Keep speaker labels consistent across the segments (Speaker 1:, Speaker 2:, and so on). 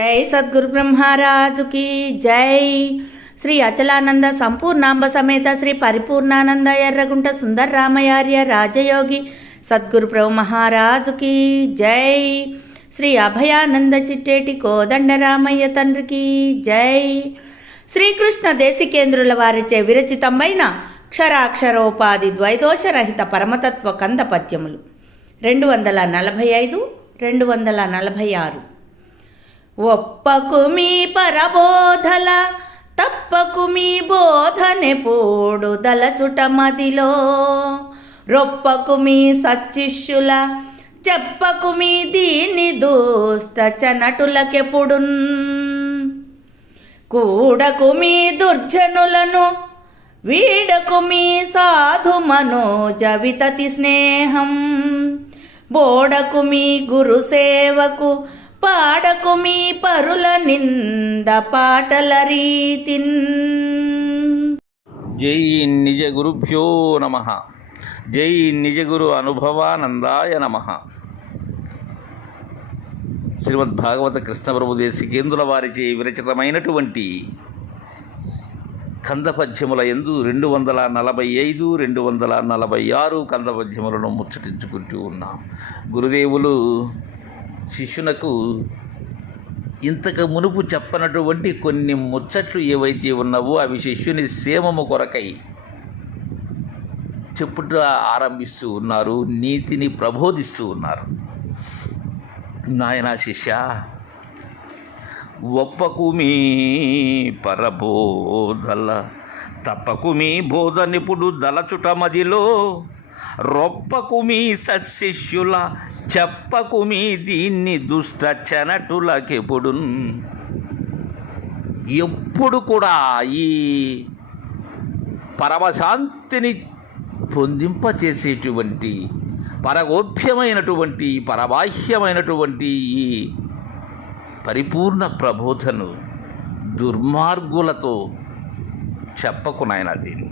Speaker 1: జై సద్గురు బ్రహ్మరాజుకి జై. శ్రీ అచలానంద సంపూర్ణాంబ సమేత శ్రీ పరిపూర్ణానంద ఎర్రగుంట సుందర రామయార్య రాజయోగి సద్గురు ప్రభు మహారాజుకి జై. శ్రీ అభయానంద చిట్టేటి కోదండ రామయ్య తండ్రికి జై. శ్రీకృష్ణ దేశికేంద్రుల వారిచే విరచితమైన క్షరాక్షరోపాధి ద్వైదోషరహిత పరమతత్వ కంద పద్యములు రెండు వందల నలభై ఐదు రెండు వందల నలభై ఆరు. ఒప్పకు మీ పరబోధల తప్పకు మీ బోధనెపోడు దలచుట మదిలో. రొప్పకు మీ సచ్చిష్యుల చెప్పకు మీ దీని దూస్త చనటులకెప్పుడున్. కూడకు మీ దుర్జనులను వీడకు మీ సాధు మనోజ వితతి స్నేహం. బోడకు మీ గురుసేవకు సేవకు పాడకు మీ పరుల నింద పాటల రీతిన్
Speaker 2: జై నిజ గురుభ్యో నమ. జై నిజ గురు అనుభవానందాయ నమ. శ్రీమద్ భాగవత కృష్ణప్రభు దేశికేంద్రుల వారిచే విరచితమైనటువంటి కందపద్యముల ఎందు రెండు వందల నలభై ఐదు రెండు వందల నలభై ఆరు కందపద్యములను ముచ్చటించుకుంటూ ఉన్నాం. గురుదేవులు శిష్యునకు ఇంతకు మునుపు చెప్పనటువంటి కొన్ని ముచ్చట్లు ఏవైతే ఉన్నావో అవి శిష్యుని సేమము కొరకై చెప్పుట ఆరంభిస్తూ ఉన్నారు నీతిని ప్రబోధిస్తూ ఉన్నారు. నాయనా శిష్య ఒప్పకు మీ పరబోధల తప్పకు మీ బోధ నిపుడు దలచుట మదిలో రొప్పకు మీ సశిష్యుల చెప్పకు మీ దీన్ని దుష్ట చెనటులకెప్పుడు ఎప్పుడు కూడా ఈ పరమశాంతిని పొందింపచేసేటువంటి పరగోప్యమైనటువంటి పరబాహ్యమైనటువంటి ఈ పరిపూర్ణ ప్రబోధను దుర్మార్గులతో చెప్పకు నాయన దీన్ని.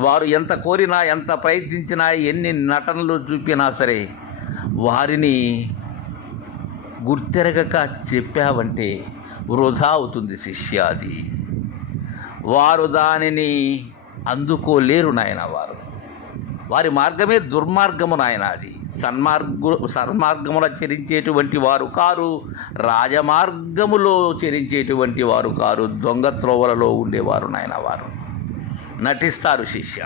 Speaker 2: వారు ఎంత కోరినా ఎంత ప్రయత్నించినా ఎన్ని నటనలు చూపినా సరే వారిని గుర్తెరగక చెప్పావంటే వృధా అవుతుంది శిష్యాది. వారు దానిని అందుకోలేరు నాయన వారు. వారి మార్గమే దుర్మార్గము నాయన అది. సన్మార్గు సన్మార్గముల చరించేటువంటి వారు కారు రాజమార్గములో చరించేటువంటి వారు కారు దొంగ త్రోవలలో ఉండేవారు నాయన వారు. నటిస్తారు శిష్య.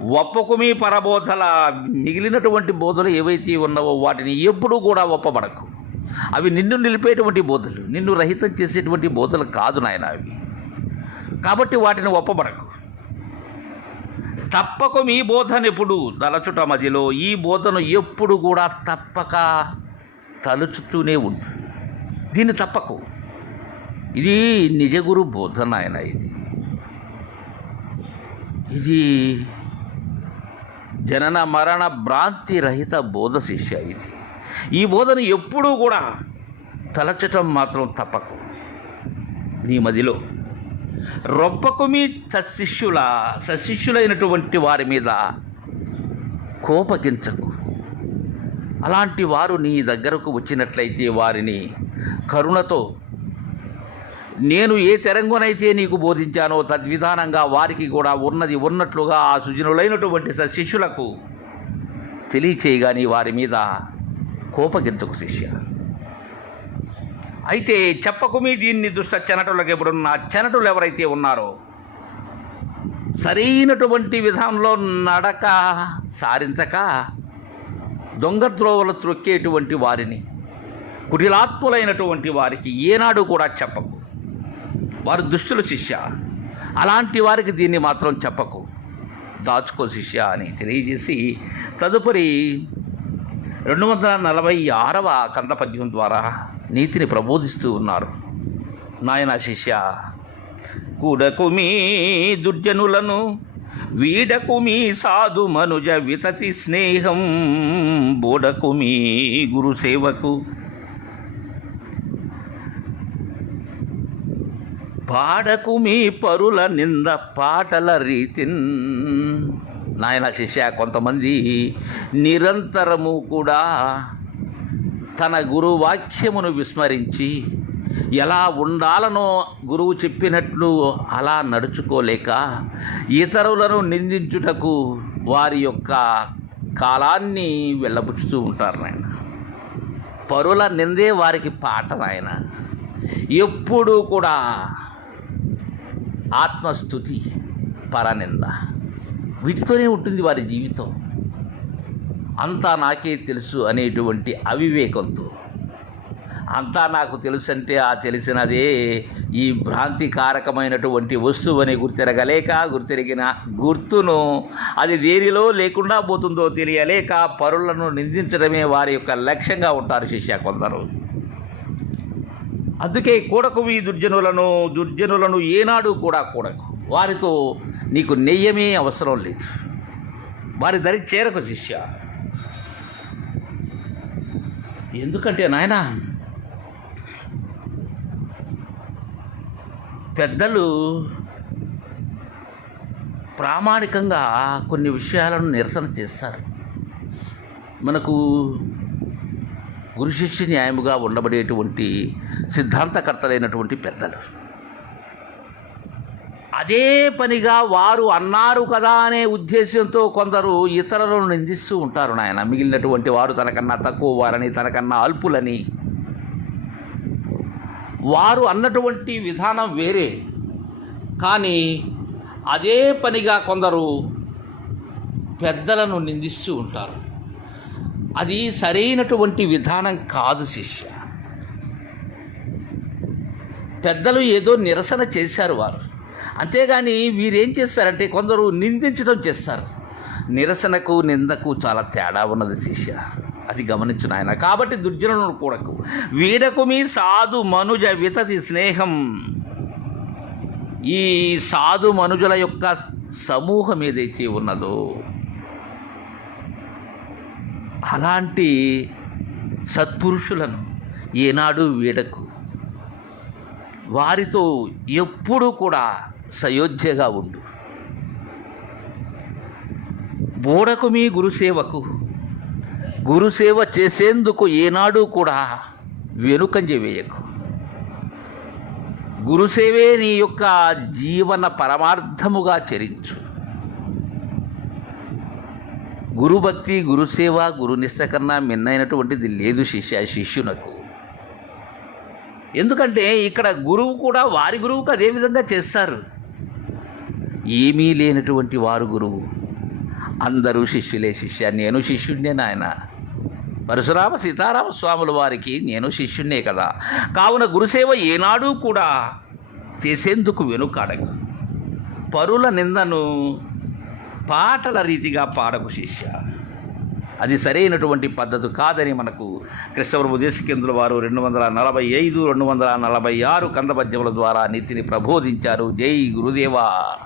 Speaker 2: ఒప్పకు మీ పరబోధల మిగిలినటువంటి బోధలు ఏవైతే ఉన్నావో వాటిని ఎప్పుడూ కూడా ఒప్పబడకు. అవి నిన్ను నిలిపేటువంటి బోధలు నిన్ను రహితం చేసేటువంటి బోధలు కాదు నాయన అవి. కాబట్టి వాటిని ఒప్పబడకు. తప్పక మీ బోధన ఎప్పుడు తలచుట మధ్యలో ఈ బోధను ఎప్పుడు కూడా తప్పక తలుచుతూనే ఉండు. దీన్ని తప్పకు. ఇది నిజగురు బోధన ఆయన ఇది. ఇది జనన మరణ భ్రాంతి రహిత బోధ శిష్య ఇది. ఈ బోధను ఎప్పుడూ కూడా తలచటం మాత్రం తప్పకు. నీ మదిలో రొప్పకు మీ సశిష్యుల సశిష్యులైనటువంటి వారి మీద కోపగించకు. అలాంటి వారు నీ దగ్గరకు వచ్చినట్లయితే వారిని కరుణతో నేను ఏ తెరంగునైతే నీకు బోధించానో తద్విధానంగా వారికి కూడా ఉన్నది ఉన్నట్లుగా ఆ సుజనులైనటువంటి శిష్యులకు తెలియచేయగాని వారి మీద కోపగింతకు శిష్య. అయితే చెప్పకుమీ దీన్ని దుష్ట చెనటులకు ఎప్పుడున్న చెనటులు ఎవరైతే ఉన్నారో సరైనటువంటి విధానంలో నడక సారించక దొంగ త్రోవలు త్రొక్కేటువంటి వారిని కుటిలాత్ములైనటువంటి వారికి ఏనాడు కూడా చెప్పకు. వారు దుష్టుల శిష్య. అలాంటి వారికి దీన్ని మాత్రం చెప్పకు. దాచుకో శిష్య అని తెలియజేసి తదుపరి రెండు వందల నలభై ఆరవ కందపద్యం ద్వారా నీతిని ప్రబోధిస్తూ ఉన్నారు. నాయన శిష్య కూడకు మీ దుర్జనులను వీడకు మీ సాధు మనుజ వితతి స్నేహం బోడకు మీ గురు పాడకు మీ పరుల నింద పాటల రీతిన్. నాయన శిష్య కొంతమంది నిరంతరము కూడా తన గురువు వాక్యమును విస్మరించి ఎలా ఉండాలనో గురువు చెప్పినట్లు అలా నడుచుకోలేక ఇతరులను నిందించుటకు వారి యొక్క కాలాన్ని వెళ్ళబుచ్చుతూ ఉంటారు నాయన. పరుల నిందే వారికి పాట నాయన. ఎప్పుడూ కూడా ఆత్మస్థుతి పరనింద. వీటితోనే ఉంటుంది వారి జీవితం. అంతా నాకే తెలుసు అనేటువంటి అవివేకంతో. అంతా నాకు తెలుసు అంటే ఆ తెలిసినదే ఈ భ్రాంతికారకమైనటువంటి వస్తువుని గుర్తిరగలేక గుర్తిరిగిన గుర్తును అది దేనిలో లేకుండా పోతుందో తెలియలేక పరులను నిందించడమే వారి యొక్క లక్ష్యంగా ఉంటారు శిష్య కొందరు. అందుకే కూడకు ఈ దుర్జనులను దుర్జనులను ఏనాడు కూడా కూడకు. వారితో నీకు నెయ్యమే అవసరం లేదు. వారి దరి చేరకు శిష్య. ఎందుకంటే నాయన పెద్దలు ప్రామాణికంగా కొన్ని విషయాలను నిరసన చేస్తారు. మనకు గురు శిష్య న్యాయముగా ఉండబడేటువంటి సిద్ధాంతకర్తలైనటువంటి పెద్దలు. అదే పనిగా వారు అన్నారు కదా అనే ఉద్దేశంతో కొందరు ఇతరులను నిందిస్తూ ఉంటారు నాయన. మిగిలినటువంటి వారు తనకన్నా తక్కువ వారని తనకన్నా అల్పులని. వారు అన్నటువంటి విధానం వేరే. కానీ అదే పనిగా కొందరు పెద్దలను నిందిస్తూ ఉంటారు. అది సరైనటువంటి విధానం కాదు శిష్య. పెద్దలు ఏదో నిరసన చేశారు వారు. అంతేగాని వీరేం చేస్తారంటే కొందరు నిందించడం చేస్తారు. నిరసనకు నిందకు చాలా తేడా ఉన్నది శిష్య. అది గమనించు నాయన. కాబట్టి దుర్జనులను కూడకు. వీడకు మీ సాధు మనుజ వితతి స్నేహం. ఈ సాధు మనుజుల యొక్క సమూహం ఏదైతే ఉన్నదో అలాంటి సత్పురుషులను ఏనాడు వీడకు. వారితో ఎప్పుడూ కూడా సయోధ్యగా ఉండు. బోడకు మీ గురుసేవకు గురుసేవ చేసేందుకు ఏనాడు కూడా వెనుకంజ వేయకు. గురుసేవే నీ యొక్క జీవన పరమార్థముగా చరించు. గురుభక్తి గురుసేవ గురునిష్ట కన్నా మిన్నైనటువంటిది లేదు శిష్య శిష్యునకు. ఎందుకంటే ఇక్కడ గురువు కూడా వారి గురువుకు అదే విధంగా చేస్తారు. ఏమీ లేనటువంటి వారు గురువు. అందరూ శిష్యులే శిష్య నేను శిష్యుడినే నాయన. పరశురామ సీతారామ స్వాముల వారికి నేను శిష్యుడినే కదా. కావున గురుసేవ ఏనాడు కూడా చేసేందుకు వెనుకాడకు. పరుల నిందను పాటల రీతిగా పాడకు శిష్య. అది సరైనటువంటి పద్ధతి కాదని మనకు కృష్ణప్రభు దేశకేంద్రుల వారు రెండు వందల నలభై ఐదు రెండు వందల నలభై ఆరు కందపద్యముల ద్వారా నీతిని ప్రబోధించారు. జై గురుదేవా.